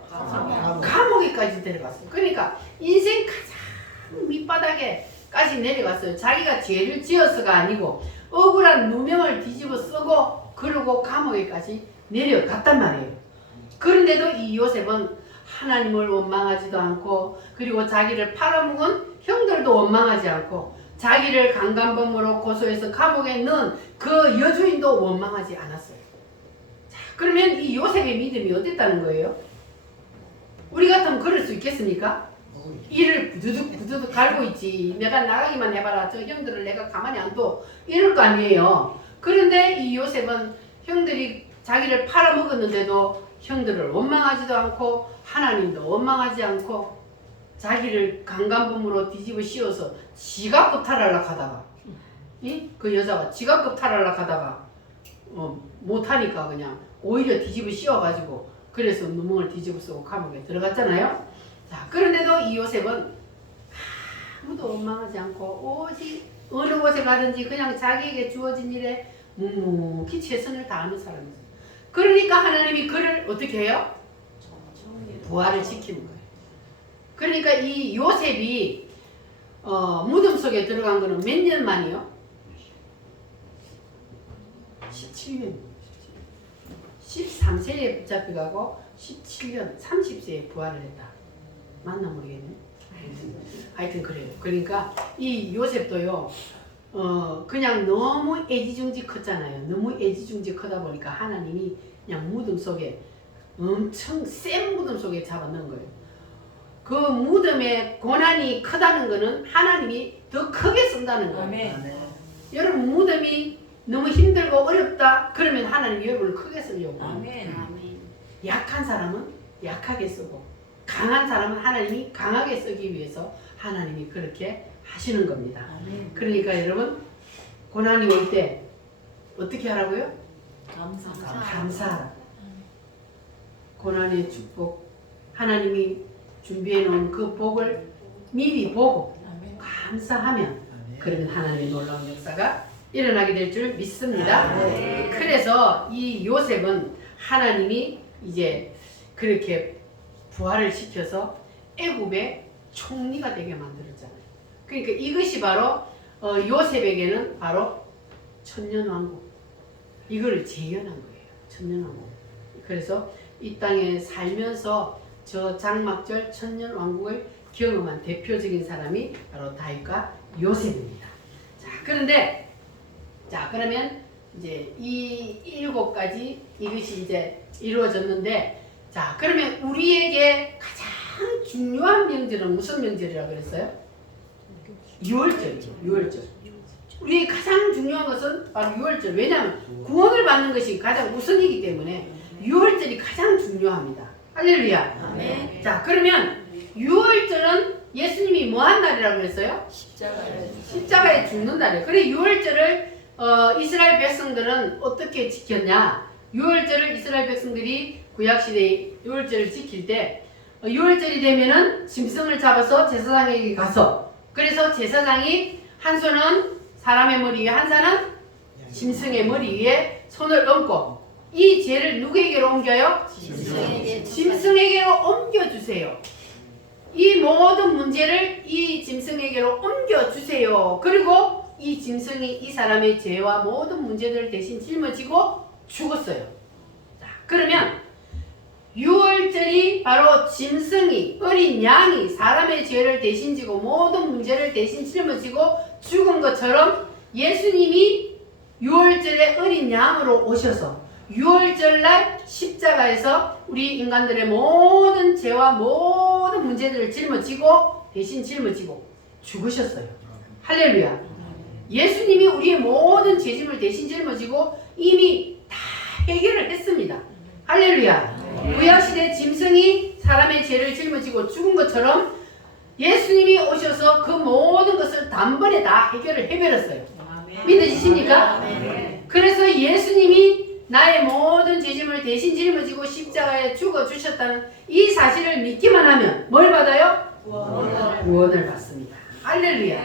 감옥에까지 데려갔어요. 그러니까 인생 가장 밑바닥에까지 내려갔어요. 자기가 죄를 지어서가 아니고 억울한 누명을 뒤집어 쓰고 그러고 감옥에까지 내려갔단 말이에요. 그런데도 이 요셉은 하나님을 원망하지도 않고 그리고 자기를 팔아먹은 형들도 원망하지 않고 자기를 강간범으로 고소해서 감옥에 넣은 그 여주인도 원망하지 않았어요. 자, 그러면 이 요셉의 믿음이 어땠다는 거예요? 우리 같으면 그럴 수 있겠습니까? 이를 부두둑 갈고 있지. 내가 나가기만 해봐라. 저 형들을 내가 가만히 안 둬. 이럴 거 아니에요. 그런데 이 요셉은 형들이 자기를 팔아먹었는데도 형들을 원망하지도 않고 하나님도 원망하지 않고 자기를 강간범으로 뒤집어 씌워서 지가 구탈하려고 하다가 그 여자가 지가 겁탈하려고 하다가 못하니까 그냥 오히려 뒤집어 씌워가지고 그래서 누명을 뒤집어 쓰고 감옥에 들어갔잖아요. 자, 그런데도 이 요셉은 아무도 원망하지 않고 오직 어느 곳에 가든지 그냥 자기에게 주어진 일에 묵묵히 최선을 다하는 사람이었어요. 그러니까 하나님이 그를 어떻게 해요? 부활을 시키는 거예요. 그러니까 이 요셉이 무덤 속에 들어간 거는 몇 년 만이요? 17년. 13세에 붙잡혀가고 17년, 30세에 부활을 했다. 맞나 모르겠네. 하여튼 그래요. 그러니까 이 요셉도요, 그냥 너무 애지중지 컸잖아요. 너무 애지중지 크다 보니까 하나님이 그냥 무덤 속에 엄청 센 무덤 속에 잡아넣은 거예요. 그 무덤의 고난이 크다는 거는 하나님이 더 크게 쓴다는 거예요. 아멘. 여러분 무덤이 너무 힘들고 어렵다 그러면 하나님이 여러분을 크게 쓰려고. 아멘. 약한 사람은 약하게 쓰고 강한 사람은 하나님이 강하게 쓰기 위해서 하나님이 그렇게 하시는 겁니다. 아멘. 그러니까 여러분 고난이 올 때 어떻게 하라고요? 감사하라. 고난의 축복 하나님이 준비해 놓은 그 복을 미리 보고 아멘. 감사하면 그러면 하나님의 놀라운 역사가 일어나게 될 줄 믿습니다. 네. 그래서 이 요셉은 하나님이 이제 그렇게 부활을 시켜서 애굽의 총리가 되게 만들었잖아요. 그러니까 이것이 바로 요셉에게는 바로 천년왕국 이거를 재현한 거예요. 천년왕국. 그래서 이 땅에 살면서 저 장막절 천년왕국을 경험한 대표적인 사람이 바로 다윗과 요셉입니다. 자, 그런데 그러면 이제 이 7가지 이것이 이제 이루어졌는데 자, 그러면 우리에게 가장 중요한 명절은 무슨 명절이라고 그랬어요? 유월절이죠. 유월절. 우리의 가장 중요한 것은 바로 유월절. 왜냐하면 구원을 받는 것이 가장 우선이기 때문에 유월절이 가장 중요합니다. 할렐루야. 아멘. 자, 그러면 유월절은 예수님이 뭐한 날이라고 그랬어요? 십자가에 죽는 날이에요. 그래 유월절을 이스라엘 백성들은 어떻게 지켰냐? 유월절을 이스라엘 백성들이 구약시대에 유월절을 지킬 때 유월절이 되면은 짐승을 잡아서 제사장에게 가서 그래서 제사장이 한 손은 사람의 머리 위에 한 손은 짐승의 머리 위에 손을 얹고 이 죄를 누구에게로 옮겨요? 짐승에게로 옮겨주세요. 이 모든 문제를 이 짐승에게로 옮겨주세요. 그리고 이 짐승이 이 사람의 죄와 모든 문제들을 대신 짊어지고 죽었어요. 자, 그러면 유월절이 바로 짐승이 어린 양이 사람의 죄를 대신 지고 모든 문제를 대신 짊어지고 죽은 것처럼 예수님이 유월절에 어린 양으로 오셔서 유월절날 십자가에서 우리 인간들의 모든 죄와 모든 문제들을 짊어지고 대신 짊어지고 죽으셨어요. 할렐루야. 예수님이 우리의 모든 죄짐을 대신 짊어지고 이미 다 해결을 했습니다. 할렐루야. 구약시대 짐승이 사람의 죄를 짊어지고 죽은 것처럼 예수님이 오셔서 그 모든 것을 단번에 다 해결을 해버렸어요. 믿으십니까? 그래서 예수님이 나의 모든 죄짐을 대신 짊어지고 십자가에 죽어주셨다는 이 사실을 믿기만 하면 뭘 받아요? 구원을 받습니다. 할렐루야.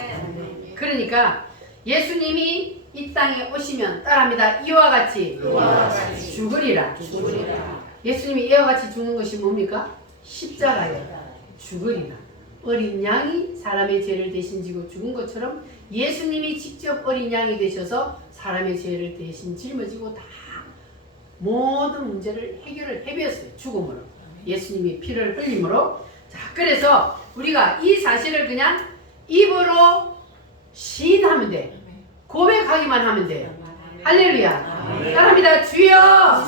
그러니까 예수님이 이 땅에 오시면 따라합니다. 이와 같이 죽으리라. 예수님이 이와 같이 죽는 것이 뭡니까? 십자가에 죽으리라. 어린 양이 사람의 죄를 대신 지고 죽은 것처럼 예수님이 직접 어린 양이 되셔서 사람의 죄를 대신 짊어지고 다 모든 문제를 해결을 해버렸어요. 죽음으로. 예수님이 피를 흘림으로. 자, 그래서 우리가 이 사실을 그냥 입으로 시인하면 돼. 고백하기만 하면 돼요. 할렐루야. 따라합니다. 주여.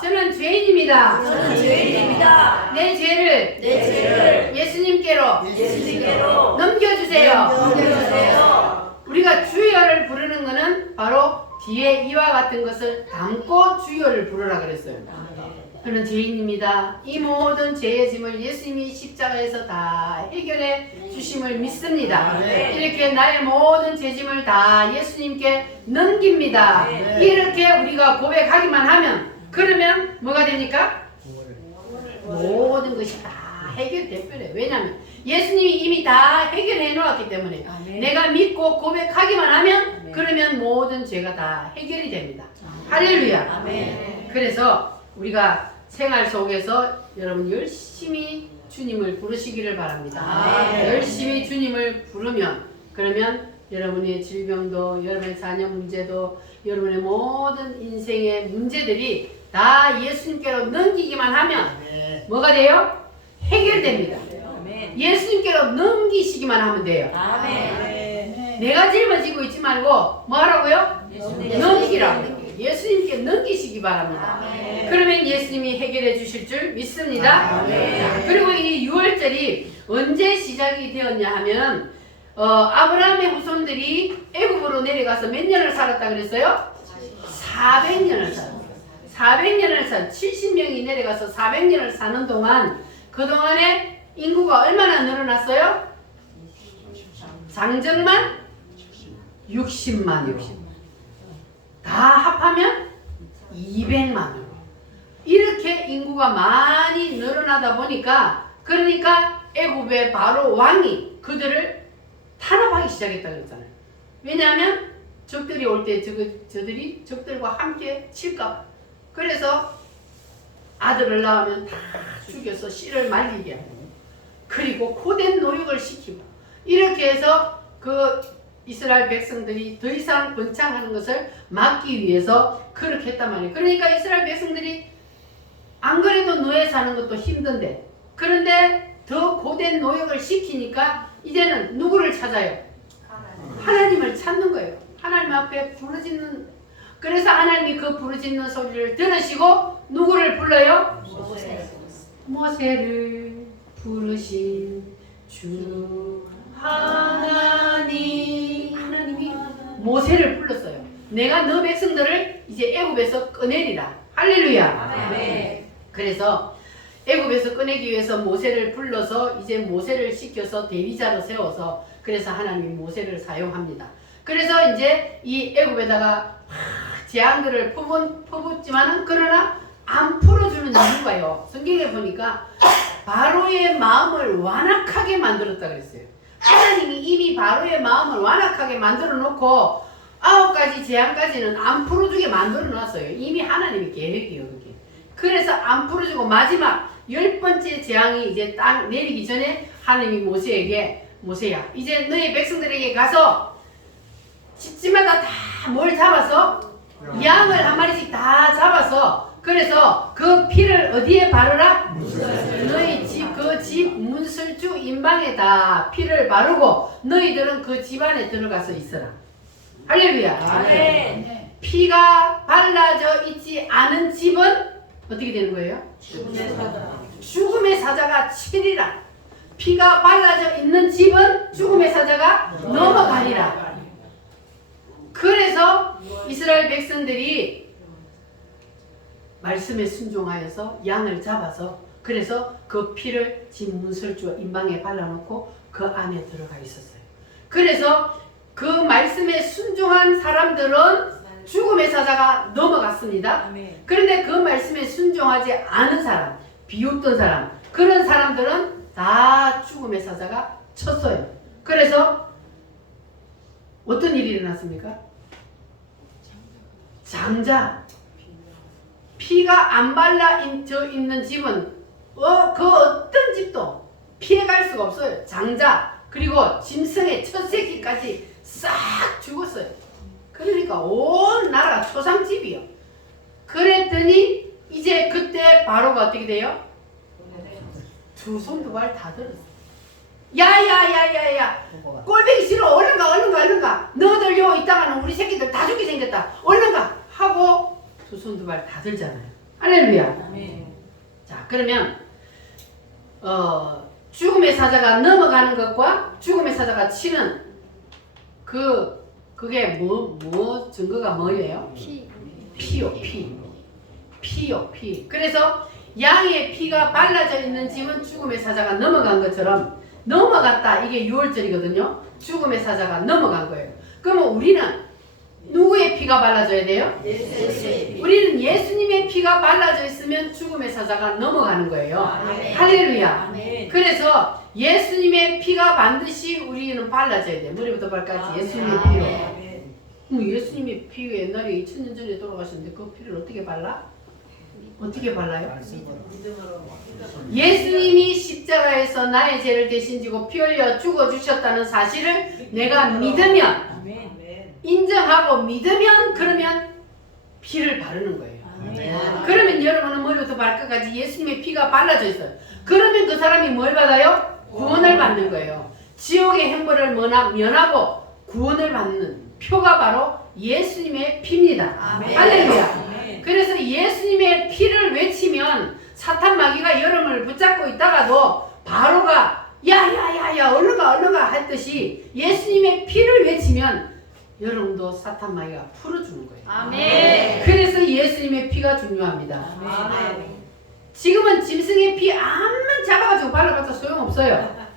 저는 죄인입니다. 내 죄를 예수님께로 넘겨주세요. 우리가 주여를 부르는 것은 바로 뒤에 이와 같은 것을 담고 주여를 부르라 그랬어요. 그는 죄인입니다. 이 모든 죄의 짐을 예수님이 십자가에서 다 해결해 주심을 믿습니다. 네. 이렇게 나의 모든 죄짐을 다 예수님께 넘깁니다. 네. 이렇게 우리가 고백하기만 하면 그러면 뭐가 됩니까? 모든 것이 다 해결돼 버려요. 왜냐하면 예수님이 이미 다 해결해 놓았기 때문에 내가 믿고 고백하기만 하면 그러면 모든 죄가 다 해결이 됩니다. 할렐루야. 아멘. 그래서 우리가 생활 속에서 여러분 열심히 주님을 부르시기를 바랍니다. 아멘. 열심히 주님을 부르면 그러면 여러분의 질병도 여러분의 자녀 문제도 여러분의 모든 인생의 문제들이 다 예수님께로 넘기기만 하면 뭐가 돼요? 해결됩니다. 아멘. 예수님께로 넘기시기만 하면 돼요. 아멘. 내가 짊어지고 있지 말고 뭐 하라고요? 예수님께 넘기라고. 예수님께 넘기시기 바랍니다. 아멘. 그러면 예수님이 해결해 주실 줄 믿습니다. 아멘. 자, 그리고 이 6월절이 언제 시작이 되었냐 하면 아브라함의 후손들이 애굽으로 내려가서 몇 년을 살았다 그랬어요? 400년을 살았어요. 400년을 70명이 내려가서 400년을 사는 동안 그동안에 인구가 얼마나 늘어났어요? 장정만 60만이요. 다 합하면 200만으로. 이렇게 인구가 많이 늘어나다 보니까 그러니까 애굽의 바로 왕이 그들을 탄압하기 시작했다 그랬잖아요. 왜냐하면 적들이 올 때 저들이 적들과 함께 칠까. 그래서 아들을 낳으면 다 죽여서 씨를 말리게 하고 그리고 고된 노역을 시키고 이렇게 해서 그 이스라엘 백성들이 더 이상 번창하는 것을 막기 위해서 그렇게 했단 말이에요. 그러니까 이스라엘 백성들이 안 그래도 노예 사는 것도 힘든데 그런데 더 고된 노역을 시키니까 이제는 누구를 찾아요? 하나님을 찾는 거예요. 하나님 앞에 부르짖는. 그래서 하나님이 그 부르짖는 소리를 들으시고 누구를 불러요? 모세를 부르신 주 하나님. 하나님이 모세를 불렀어요. 내가 너 백성들을 이제 애굽에서 꺼내리라. 할렐루야. 아멘. 그래서 애굽에서 꺼내기 위해서 모세를 불러서 이제 모세를 시켜서 대리자로 세워서 그래서 하나님이 모세를 사용합니다. 그래서 이제 이 애굽에다가 재앙들을 퍼붓지만은 그러나 안 풀어주는 이유가요. 성경에 보니까 바로의 마음을 완악하게 만들었다 그랬어요. 하나님이 이미 바로의 마음을 완악하게 만들어 놓고 9가지 재앙까지는 안 풀어주게 만들어 놨어요. 이미 하나님의 계획이에요. 그게. 그래서 안 풀어주고 마지막 10번째 재앙이 이제 딱 내리기 전에 하나님이 모세에게 모세야 이제 너희 백성들에게 가서 집집마다 다 뭘 잡아서 양을 한 마리씩 다 잡아서 그래서 그 피를 어디에 바르라? 너희 집 그 집 문설주 인방에다 피를 바르고 너희들은 그 집 안에 들어가서 있어라. 할렐루야. 아멘. 피가 발라져 있지 않은 집은 어떻게 되는 거예요? 죽음의 사자가 치리라. 피가 발라져 있는 집은 죽음의 사자가 넘어가리라. 그래서 이스라엘 백성들이 말씀에 순종하여서 양을 잡아서 그래서 그 피를 집 문설주 인방에 발라놓고 그 안에 들어가 있었어요. 그래서 그 말씀에 순종한 사람들은 죽음의 사자가 넘어갔습니다. 그런데 그 말씀에 순종하지 않은 사람, 비웃던 사람, 그런 사람들은 다 죽음의 사자가 쳤어요. 그래서 어떤 일이 일어났습니까? 장자. 피가 안 발라져 있는 집은 그 어떤 집도 피해갈 수가 없어요. 장자 그리고 짐승의 첫 새끼까지 싹 죽었어요. 그러니까 온 나라가 초상집이요. 그랬더니 이제 그때 바로가 어떻게 돼요? 두 손 두 발 다 들었어. 야야야야야 꼴보기 싫어. 얼른 가 너희들 요 이따가는 우리 새끼들 다 죽게 생겼다. 얼른 가 하고 두 손 두 발 다 들잖아요. 할렐루야. 자 그러면 죽음의 사자가 넘어가는 것과 죽음의 사자가 치는 그게 뭐 증거가 뭐예요? 피요. 그래서 양의 피가 발라져 있는 집은 죽음의 사자가 넘어간 것처럼 넘어갔다. 이게 6월절이거든요. 죽음의 사자가 넘어간 거예요. 그러면 우리는 누구의 피가 발라져야 돼요? 우리는 예수님의 피가 발라져 있으면 죽음의 사자가 넘어가는 거예요. 할렐루야. 그래서 예수님의 피가 반드시 우리는 발라져야 돼요. 머리부터 발까지 예수님의 피로. 예수님의 피 옛날에 2000년 전에 돌아가셨는데 그 피를 어떻게 발라? 어떻게 발라요? 예수님이 십자가에서 나의 죄를 대신 지고 피 흘려 죽어주셨다는 사실을 내가 믿으면, 인정하고 믿으면, 그러면 피를 바르는 거예요. 그러면 여러분은 머리부터 발끝까지 예수님의 피가 발라져 있어요. 그러면 그 사람이 뭘 받아요? 구원을 받는 거예요. 지옥의 형벌을 면하고 구원을 받는 표가 바로 예수님의 피입니다. 할렐루야. 그래서 예수님의 피를 외치면 사탄 마귀가 여러분을 붙잡고 있다가도 바로가 야야야야 얼른가 했듯이 예수님의 피를 외치면 여러분도 사탄 마귀가 풀어주는 거예요. 아멘. 그래서 예수님의 피가 중요합니다. 아멘. 지금은 짐승의 피 암만 잡아가지고 발라봤자 소용없어요.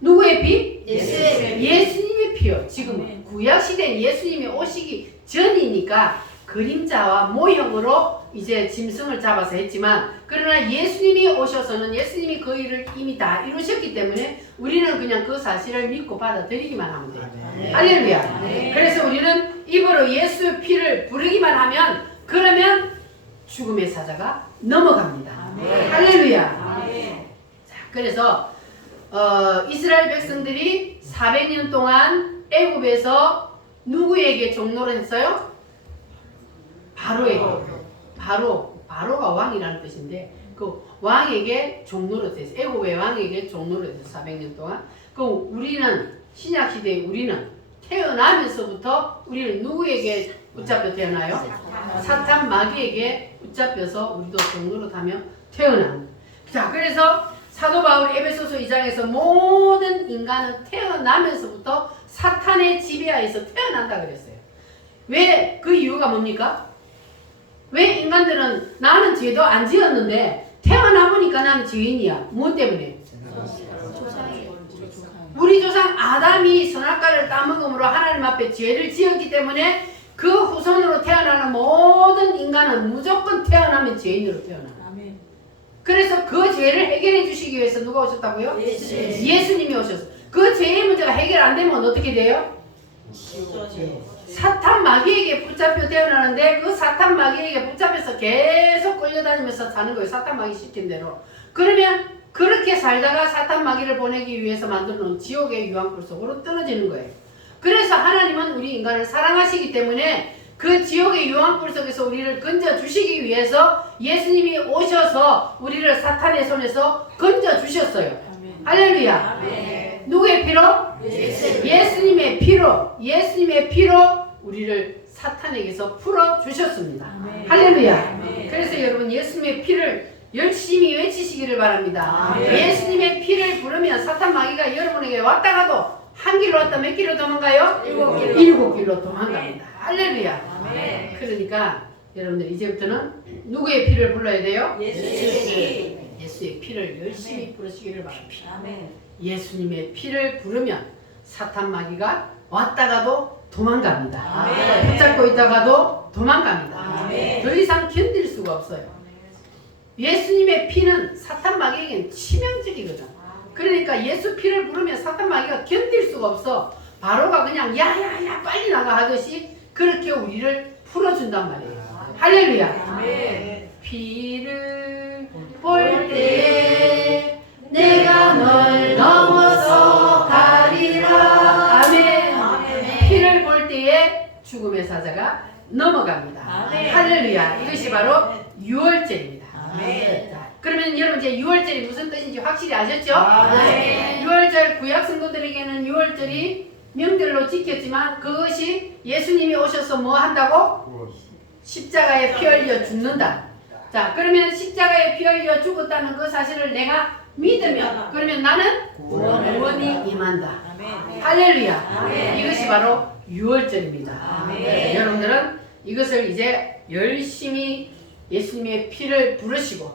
누구의 피? 예수님의 피요. 지금은 구약시대에 예수님이 오시기 전이니까 그림자와 모형으로 이제 짐승을 잡아서 했지만, 그러나 예수님이 오셔서는 예수님이 그 일을 이미 다 이루셨기 때문에 우리는 그냥 그 사실을 믿고 받아들이기만 하면 돼요. 할렐루야. 그래서 우리는 입으로 예수의 피를 부르기만 하면, 그러면 죽음의 사자가 넘어갑니다. 할렐루야. 자, 그래서 이스라엘 백성들이 400년 동안 애굽에서 누구에게 종노를 했어요? 바로에게. 바로가 왕이라는 뜻인데 그 왕에게 종노릇 했어요. 애굽의 왕에게 종노릇 했어요. 400년 동안. 그럼 우리는 신약 시대에 우리는 태어나면서부터 우리는 누구에게 붙잡혀 태어나요? 사탄 마귀에게 붙잡혀서 우리도 종노릇하며 태어난. 자, 그래서 사도 바울 에베소서 2장에서 모든 인간은 태어나면서부터 사탄의 지배하에서 태어난다 그랬어요. 왜? 그 이유가 뭡니까? 왜 인간들은 나는 죄도 안 지었는데 태어나 보니까 나는 죄인이야. 무엇 때문에? 우리 조상 아담이 선악과를 따먹음으로 하나님 앞에 죄를 지었기 때문에 그 후손으로 태어나는 모든 인간은 무조건 태어나면 죄인으로 태어나. 그래서 그 죄를 해결해 주시기 위해서 누가 오셨다고요? 예수님이 오셨어요. 그 죄의 문제가 해결 안 되면 어떻게 돼요? 사탄 마귀에게 붙잡혀 태어나는데 그 사탄 마귀에게 붙잡혀서 계속 끌려다니면서 사는 거예요. 사탄 마귀 시킨 대로. 그러면 그렇게 살다가 사탄 마귀를 보내기 위해서 만들어 놓은 지옥의 유황불 속으로 떨어지는 거예요. 그래서 하나님은 우리 인간을 사랑하시기 때문에 그 지옥의 유황불 속에서 우리를 건져 주시기 위해서 예수님이 오셔서 우리를 사탄의 손에서 건져 주셨어요. 할렐루야. 누구의 피로? 예수님의 피로 우리를 사탄에게서 풀어 주셨습니다. 할렐루야. 그래서 여러분 예수님의 피를 열심히 외치시기를 바랍니다. 예수님의 피를 부르면 사탄 마귀가 여러분에게 왔다 가도 한 길로 왔다 몇 길로 도망가요? 7길로 도망갑니다. 할렐루야. 그러니까 여러분들 이제부터는 누구의 피를 불러야 돼요? 예수의 피를 열심히 부르시기를 바랍니다. 예수님의 피를 부르면 사탄 마귀가 왔다가도 도망갑니다. 붙잡고 있다가도 도망갑니다. 더 이상 견딜 수가 없어요. 예수님의 피는 사탄 마귀에게는 치명적이거든. 그러니까 예수 피를 부르면 사탄 마귀가 견딜 수가 없어. 바로가 그냥 야야야 빨리 나가 하듯이 그렇게 우리를 풀어준단 말이에요. 할렐루야. 피를 볼 때 내가 널 넘어서 가리라. 아멘. 피를 볼 때에 죽음의 사자가 넘어갑니다. 할렐루야. 이것이 바로 유월절입니다. 자, 그러면 여러분 이제 유월절이 무슨 뜻인지 확실히 아셨죠? 유월절 구약 성도들에게는 유월절이 명절로 지켰지만 그것이 예수님이 오셔서 뭐 한다고? 십자가에 피 흘려 죽는다. 자, 그러면 십자가에 피 흘려 죽었다는 그 사실을 내가 믿으면 그러면 나는 구원이 임한다. 할렐루야. 이것이 바로 유월절입니다. 여러분들은 이것을 이제 열심히 예수님의 피를 부르시고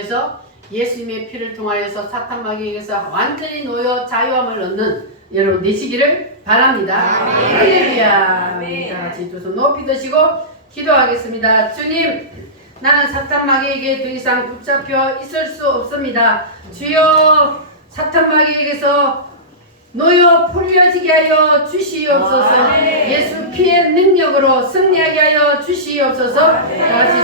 그래서 예수님의 피를 통하여서 사탄 마귀에게서 완전히 놓여 자유함을 얻는 여러분 되시기를 바랍니다. 할렐루야. 아멘. 자, 같이 두 손 높이 드시고 기도하겠습니다. 주님, 나는 사탄 마귀에게 더 이상 붙잡혀 있을 수 없습니다. 주여, 사탄 마귀에게서 놓여 풀려지게 하여 주시옵소서. 아멘. 예수 피의 능력으로 승리하게 하여 주시옵소서. 다 같이